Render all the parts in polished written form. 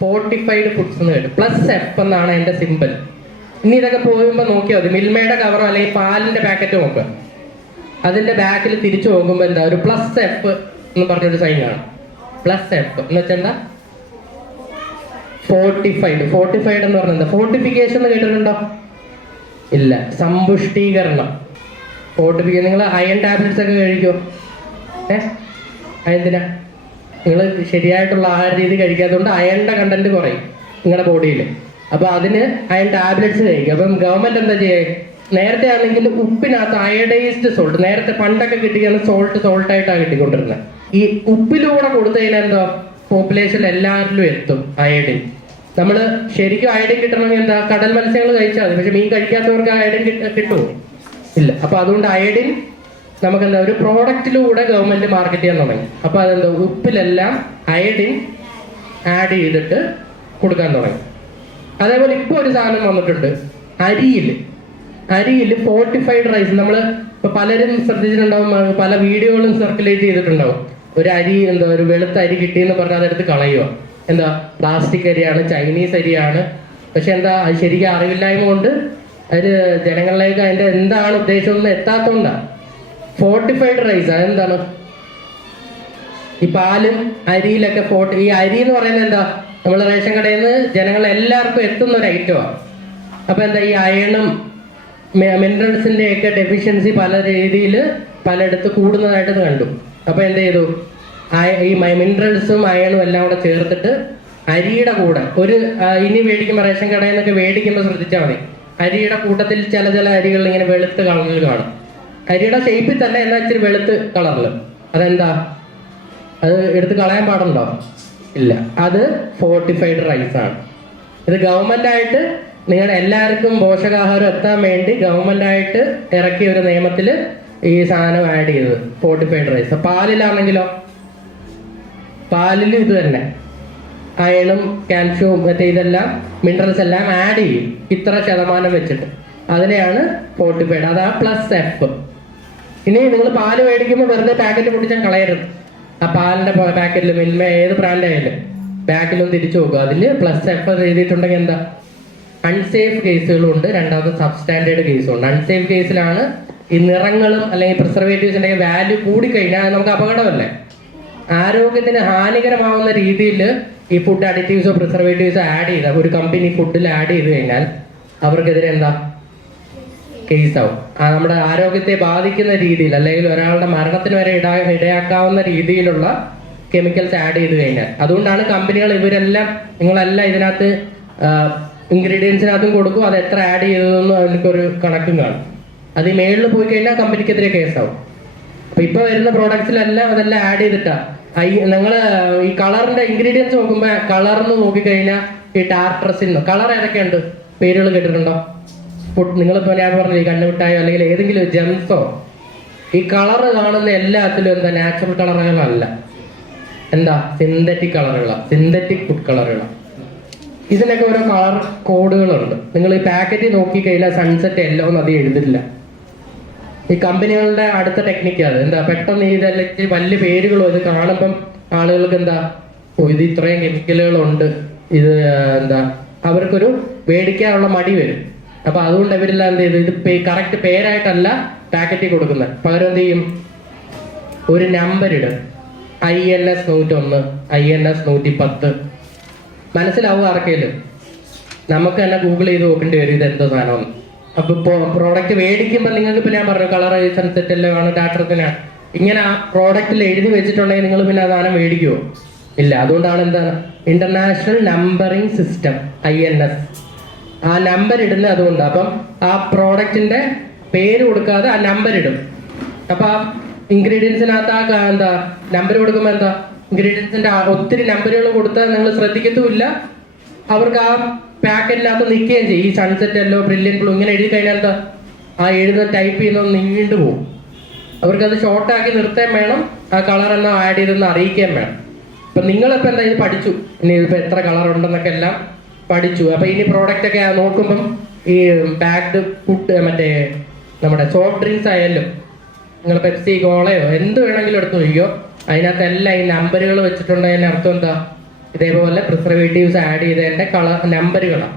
Fortified foods എന്ന് കേട്ടു. +F എന്നാണ് അതിന്റെ സിമ്പിൾ. ഇനി ഇതൊക്കെ പോകുമ്പോൾ നോക്കിയാൽ മതി, മിൽമയുടെ കവറോ അല്ലെങ്കിൽ പാലിന്റെ പാക്കറ്റ് നോക്കുക, അതിന്റെ ബാക്കിൽ തിരിച്ചു പോകുമ്പോൾ എന്താ ഒരു +F എന്ന് പറഞ്ഞൊരു സൈൻ കാണും. +F എന്ന് വെച്ചാൽ എന്താ? ഫോർട്ടിഫൈഡ് എന്ന് പറഞ്ഞാൽ എന്താ? ഫോർട്ടിഫിക്കേഷൻ എന്ന് കേട്ടിട്ടുണ്ടോ? ഇല്ല. സമ്പുഷ്ടീകരണം. ഫോർട്ടിഫിക്കേഷൻ. നിങ്ങൾ അയൺ ടാബ്ലറ്റ്സ് ഒക്കെ കഴിക്കുമോ? അതെന്തിനാ? നിങ്ങൾ ശരിയായിട്ടുള്ള ആഹാര രീതി കഴിക്കാത്തതുകൊണ്ട് അയണിന്റെ കണ്ടന്റ് കുറയും നിങ്ങളുടെ ബോഡിയിൽ. അപ്പൊ അതിന് അയൺ ടാബ്ലറ്റ്സ് കഴിക്കും. അപ്പം ഗവൺമെന്റ് എന്താ ചെയ്യുക? നേരത്തെ ആണെങ്കിൽ ഉപ്പിനകത്ത് അയഡൈസ്ഡ് സോൾട്ട്, നേരത്തെ പണ്ടൊക്കെ കിട്ടിയാണ് സോൾട്ടായിട്ടാണ് കിട്ടിക്കൊണ്ടിരുന്നത്. ഈ ഉപ്പിലൂടെ കൊടുത്തു കഴിഞ്ഞാൽ എന്തോ പോപ്പുലേഷൻ എല്ലാവരിലും എത്തും അയഡിൻ. നമ്മൾ ശരിക്കും അയഡിൻ കിട്ടണമെങ്കിൽ എന്താ? കടൽ മത്സ്യങ്ങൾ കഴിച്ചാൽ മതി. പക്ഷെ മീൻ കഴിക്കാത്തവർക്ക് അയഡിൻ കിട്ടുമോ? ഇല്ല. അപ്പൊ അതുകൊണ്ട് അയഡിൻ നമുക്ക് എന്താ ഒരു പ്രോഡക്റ്റിലൂടെ ഗവൺമെന്റ് മാർക്കറ്റ് ചെയ്യാൻ തുടങ്ങി. അപ്പൊ അതെന്താ? ഉപ്പിലെല്ലാം അയഡിൻ ആഡ് ചെയ്തിട്ട് കൊടുക്കാൻ തുടങ്ങി. അതേപോലെ ഇപ്പോൾ ഒരു സാധനം വന്നിട്ടുണ്ട്, അരിയിൽ ഫോർട്ടിഫൈഡ് റൈസ്. നമ്മൾ ഇപ്പൊ പലരും ശ്രദ്ധിച്ചിട്ടുണ്ടാവും, പല വീഡിയോകളും സർക്കുലേറ്റ് ചെയ്തിട്ടുണ്ടാവും. ഒരു അരി എന്താ ഒരു വെളുത്ത അരി കിട്ടിയെന്ന് പറഞ്ഞാൽ അതെടുത്ത് കളയുക. എന്താ? പ്ലാസ്റ്റിക് അരിയാണ്, ചൈനീസ് അരിയാണ്. പക്ഷെ എന്താ? അത് ശരിക്കും അറിവില്ലായ്മ കൊണ്ട് അത് ജനങ്ങളിലേക്ക് അതിന്റെ എന്താണ് ഉദ്ദേശം എത്താത്തോണ്ടാ. ഫോർട്ടിഫൈഡ് റൈസ് അതെന്താണ്? ഈ പാലും അരിയിലൊക്കെ ഈ അരി എന്ന് പറയുന്നത് എന്താ? നമ്മൾ റേഷൻ കടയിൽ നിന്ന് ജനങ്ങളെല്ലാവർക്കും എത്തുന്ന ഒരു ഐറ്റമാണ്. അപ്പൊ എന്താ? ഈ അയണും മിനറൽസിന്റെ ഒക്കെ ഡെഫിഷ്യൻസി പല രീതിയിൽ പലയിടത്ത് കൂടുന്നതായിട്ട് കണ്ടു. അപ്പൊ എന്ത് ചെയ്തു? ഈ മിനറൽസും അയണും എല്ലാം കൂടെ ചേർത്തിട്ട് അരിയുടെ കൂടെ ഇനി മേടിക്കുമ്പോൾ റേഷൻ കടയിൽ നിന്നൊക്കെ മേടിക്കുമ്പോൾ ശ്രദ്ധിച്ചാൽ മതി, അരിയുടെ കൂട്ടത്തിൽ ചില അരികൾ ഇങ്ങനെ വെളുത്ത് കളറിൽ കാണും. അരിയുടെ ഷേപ്പിൽ തന്നെ എന്നാ ഇച്ചിരി വെളുത്ത് കളറിൽ. അതെന്താ? അത് എടുത്ത് കളയാൻ പാടുണ്ടോ? ഇല്ല. അത് ഫോർട്ടിഫൈഡ് റൈസ് ആണ്. ഇത് ഗവൺമെന്റ് ആയിട്ട് നിങ്ങളുടെ എല്ലാവർക്കും പോഷകാഹാരം എത്താൻ വേണ്ടി ഗവൺമെന്റ് ആയിട്ട് ഇറക്കിയ ഒരു നിയമത്തിൽ ഈ സാധനം ആഡ് ചെയ്തത് ഫോർട്ടിഫൈഡ് റൈസ്. പാലിലാണെങ്കിലോ, പാലിലും ഇത് തന്നെ അയണും കാൽഷ്യവും മറ്റേ ഇതെല്ലാം മിനറൽസ് എല്ലാം ആഡ് ചെയ്യും ഇത്ര ശതമാനം വെച്ചിട്ട്. അതിനെയാണ് ഫോർട്ടിഫൈഡ്. അതാ +F. ഇനി നിങ്ങൾ പാല് മേടിക്കുമ്പോൾ വെറുതെ പാക്കറ്റ് പൊട്ടിച്ചാൽ കളയരുത്. ആ പാലിന്റെ പാക്കറ്റിൽ മിൽമ ഏത് ബ്രാൻഡ് ആയാലും ബാക്കിലും തിരിച്ചു പോകുക. അതിൽ +F എഴുതിയിട്ടുണ്ടെങ്കിൽ എന്താ? അൺസേഫ് കേസുകളും ഉണ്ട്, രണ്ടാമത് സബ്സ്റ്റാൻഡേർഡ് കേസും ഉണ്ട്. അൺസേഫ് കേസിലാണ് ഈ നിറങ്ങളും അല്ലെങ്കിൽ പ്രിസർവേറ്റീവ്സിന്റെ വാല്യൂ കൂടിക്കഴിഞ്ഞാൽ നമുക്ക് അപകടമല്ലേ, ആരോഗ്യത്തിന് ഹാനികരമാവുന്ന രീതിയിൽ ഈ ഫുഡ് അഡിറ്റീവ്സോ പ്രിസർവേറ്റീവ്സോ ആഡ് ചെയ്ത ഒരു കമ്പനി ഫുഡിൽ ആഡ് ചെയ്ത് കഴിഞ്ഞാൽ അവർക്കെതിരെ എന്താ? കേസാവും. നമ്മുടെ ആരോഗ്യത്തെ ബാധിക്കുന്ന രീതിയിൽ അല്ലെങ്കിൽ ഒരാളുടെ മരണത്തിന് വരെ ഇടയാക്കാവുന്ന രീതിയിലുള്ള കെമിക്കൽസ് ആഡ് ചെയ്ത് കഴിഞ്ഞാൽ. അതുകൊണ്ടാണ് കമ്പനികൾ ഇവരെല്ലാം നിങ്ങളെല്ലാം ഇതിനകത്ത് ഇൻഗ്രീഡിയൻസിനകത്തും കൊടുക്കും, അത് എത്ര ആഡ് ചെയ്തതെന്ന് അതിനൊരു കണക്കും കാണും. അത് ഈ മേളിൽ പോയി കഴിഞ്ഞാൽ കമ്പനിക്കെതിരെ കേസാവും. അപ്പൊ ഇപ്പൊ വരുന്ന പ്രോഡക്ട്സിലെല്ലാം അതെല്ലാം ആഡ് ചെയ്തിട്ടാ. നിങ്ങൾ ഈ കളറിന്റെ ഇൻഗ്രീഡിയൻസ് നോക്കുമ്പോ കളർന്ന് നോക്കിക്കഴിഞ്ഞാൽ ഈ ടാർട്രസിൻ കളർ ഏതൊക്കെയുണ്ട് പേരുകൾ കേട്ടിട്ടുണ്ടോ? നിങ്ങളിപ്പോ ഞാൻ പറഞ്ഞു ഈ കണ്ണുമിഠായോ അല്ലെങ്കിൽ ഏതെങ്കിലും ജെംസോ, ഈ കളർ കാണുന്ന എല്ലാത്തിലും എന്താ? നാച്ചുറൽ കളറുകളല്ല, എന്താ? സിന്തറ്റിക് കളറുകളാണ്, സിന്തറ്റിക് ഫുഡ് കളറുകളാണ്. ഇതിനൊക്കെ ഓരോ കളർ കോഡുകളുണ്ട്. നിങ്ങൾ ഈ പാക്കറ്റിൽ നോക്കിക്കഴിഞ്ഞാൽ സൺസെറ്റ് യെല്ലോ എന്ന് അത് എഴുതില്ല. ഈ കമ്പനികളുടെ അടുത്ത ടെക്നിക്കാണ് എന്താ? പെട്ടെന്ന് ഇതല്ലെങ്കിൽ വലിയ പേരുകളോ ഇത് കാണുമ്പം ആളുകൾക്ക് എന്താ? ഇത് ഇത്രയും കെമിക്കലുകളുണ്ട്, ഇത് എന്താ? അവർക്കൊരു മേടിക്കാനുള്ള മടി വരും. അപ്പൊ അതുകൊണ്ട് ഇവരെല്ലാം എന്ത് ചെയ്തു? ഇത് കറക്റ്റ് പേരായിട്ടല്ല പാക്കറ്റിൽ കൊടുക്കുന്നത്. പകരം എന്ത് ചെയ്യും? ഒരു നമ്പർ ഇടും, INS 101, INS 110. മനസ്സിലാവും ആർക്കേലും? നമുക്ക് തന്നെ ഗൂഗിൾ ചെയ്ത് നോക്കേണ്ടി വരും ഇതെന്തോ സാധനമെന്ന്. അപ്പൊ പ്രോഡക്റ്റ് മേടിക്കുമ്പോൾ നിങ്ങൾക്ക് ഇപ്പൊ ഞാൻ പറഞ്ഞു കളർ സൺസെറ്റ് എല്ലാം ആണ്, ടാറ്റർസിനാണ്, ഇങ്ങനെ ആ പ്രോഡക്റ്റിൽ എഴുതി വെച്ചിട്ടുണ്ടെങ്കിൽ നിങ്ങൾ പിന്നെ ആ സാധനം മേടിക്കുമോ? ഇല്ല. അതുകൊണ്ടാണ് എന്താണ് ഇന്റർനാഷണൽ നമ്പറിംഗ് സിസ്റ്റം INS ആ നമ്പർ ഇടുന്നത്. അതുകൊണ്ട് അപ്പം ആ പ്രോഡക്റ്റിന്റെ പേര് കൊടുക്കാതെ ആ നമ്പർ ഇടും. അപ്പൊ ആ ഇൻഗ്രീഡിയൻസിനകത്ത് എന്താ നമ്പർ കൊടുക്കുമ്പോൾ എന്താ? ഇൻഗ്രീഡിയൻസിന്റെ ഒത്തിരി നമ്പറുകൾ കൊടുത്താൽ നിങ്ങൾ ശ്രദ്ധിക്കത്തുമില്ല, അവർക്ക് ആ പാക്കറ്റിനകത്ത് നിൽക്കുകയും ചെയ്യും. ഈ സൺസെറ്റ് യെല്ലോ, ബ്രില്യൻ ബ്ലൂ ഇങ്ങനെ എഴുതി കഴിഞ്ഞാൽ എന്താ? ആ എഴുതുന്ന ടൈപ്പ് ചെയ്യുന്നത് നീണ്ടു പോകും. അവർക്കത് ഷോർട്ടാക്കി നിർത്താൻ വേണം, ആ കളർ എന്നാ ആഡ് ചെയ്തെന്ന് അറിയിക്കാൻ വേണം. അപ്പൊ നിങ്ങളിപ്പോ എന്താ ഇത് പഠിച്ചു, ഇനി ഇതിപ്പോ എത്ര കളർ ഉണ്ടെന്നൊക്കെ എല്ലാം പഠിച്ചു. അപ്പൊ ഇനി പ്രോഡക്റ്റ് ഒക്കെ നോക്കുമ്പം ഈ പാക്ഡ് ഫുഡ് മറ്റേ നമ്മുടെ സോഫ്റ്റ് ഡ്രിങ്ക്സ് ആയാലും നിങ്ങൾ പെപ്സി, കോളയോ എന്ത് വേണമെങ്കിലും എടുത്ത് നോക്കിയോ, അതിനകത്ത് എല്ലാം ഈ നമ്പറുകൾ വെച്ചിട്ടുണ്ടെങ്കിൽ അർത്ഥം എന്താ? ഇതേപോലെ പ്രിസർവേറ്റീവ്സ് ആഡ് ചെയ്തതിന്റെ കളർ നമ്പറുകളാണ്.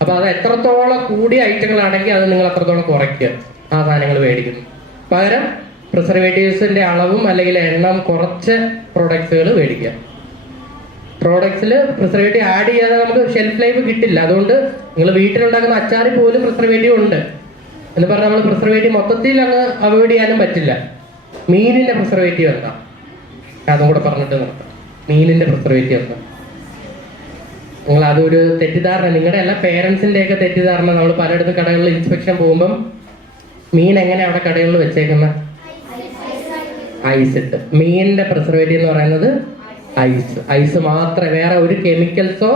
അപ്പൊ അത് എത്രത്തോളം കൂടിയ ഐറ്റങ്ങളാണെങ്കിൽ അത് നിങ്ങൾ അത്രത്തോളം കുറയ്ക്കുക ആ സാധനങ്ങൾ മേടിക്കുന്നു. പകരം പ്രിസർവേറ്റീവ്സിന്റെ അളവും അല്ലെങ്കിൽ എണ്ണം കുറച്ച് പ്രോഡക്ട്സുകൾ മേടിക്കുക. പ്രോഡക്ട്സിൽ പ്രിസർവേറ്റീവ് ആഡ് ചെയ്യാതെ നമുക്ക് ഷെൽഫ് ലൈഫ് കിട്ടില്ല. അതുകൊണ്ട് നിങ്ങൾ വീട്ടിലുണ്ടാക്കുന്ന അച്ചാറിൽ പോലും പ്രിസർവേറ്റീവ് ഉണ്ട് എന്ന് പറഞ്ഞാൽ നമ്മൾ പ്രിസർവേറ്റീവ് മൊത്തത്തിൽ അങ്ങ് അവോയ്ഡ് ചെയ്യാനും പറ്റില്ല. മീനിന്റെ പ്രിസർവേറ്റീവ് എന്താ, അതും കൂടെ പറഞ്ഞിട്ട് നിർത്താം. മീനിന്റെ പ്രിസർവേറ്റീവ് എന്താ? നിങ്ങൾ അതൊരു തെറ്റിദ്ധാരണ, നിങ്ങളുടെ എല്ലാ പേരൻസിന്റെ ഒക്കെ തെറ്റിദ്ധാരണ. നമ്മൾ പലയിടത്തും കടകളിൽ ഇൻസ്പെക്ഷൻ പോകുമ്പം മീൻ എങ്ങനെ അവിടെ കടകളിൽ വെച്ചേക്കുന്ന ഐസ് ഇട്ട്. മീനിന്റെ പ്രിസർവേറ്റീവ് എന്ന് പറയുന്നത് ഐസ് മാത്രമേ, വേറെ ഒരു കെമിക്കൽസോ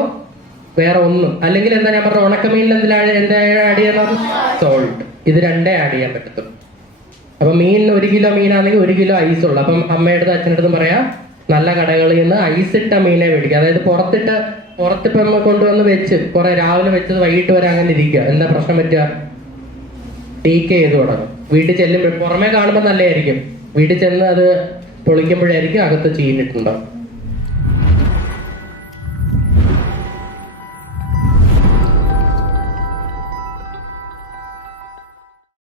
വേറെ ഒന്നും. അല്ലെങ്കിൽ എന്താ ഞാൻ പറഞ്ഞ ഉണക്കമീനിൽ എന്താ ആഡ് ചെയ്യുന്നത്? സോൾട്ട്. ഇത് രണ്ടേ ആഡ് ചെയ്യാൻ പറ്റത്തുള്ളൂ. അപ്പൊ മീൻ 1 കിലോ മീനാണെങ്കിൽ 1 കിലോ ഐസ് ഉള്ളു. അപ്പം അമ്മയുടെ അച്ഛനടുത്തും പറയാം നല്ല കടകളിൽ നിന്ന് ഐസ് ഇട്ട മീനെ മേടിക്കുക. അതായത് പുറത്തിപ്പം കൊണ്ടുവന്ന് വെച്ച് കുറെ രാവിലെ വെച്ചത് വൈകിട്ട് വരെ അങ്ങനെ ഇരിക്കുക. എന്താ പ്രശ്നം പറ്റുക? ടീക്ക് ചെയ്ത് തുടങ്ങും. വീട്ടിൽ ചെല്ലുമ്പോൾ പുറമേ കാണുമ്പോൾ നല്ലതായിരിക്കും, വീട്ടിൽ ചെന്ന് അത് പൊളിക്കുമ്പോഴായിരിക്കും അകത്ത് ചീനിട്ടുണ്ടാവും.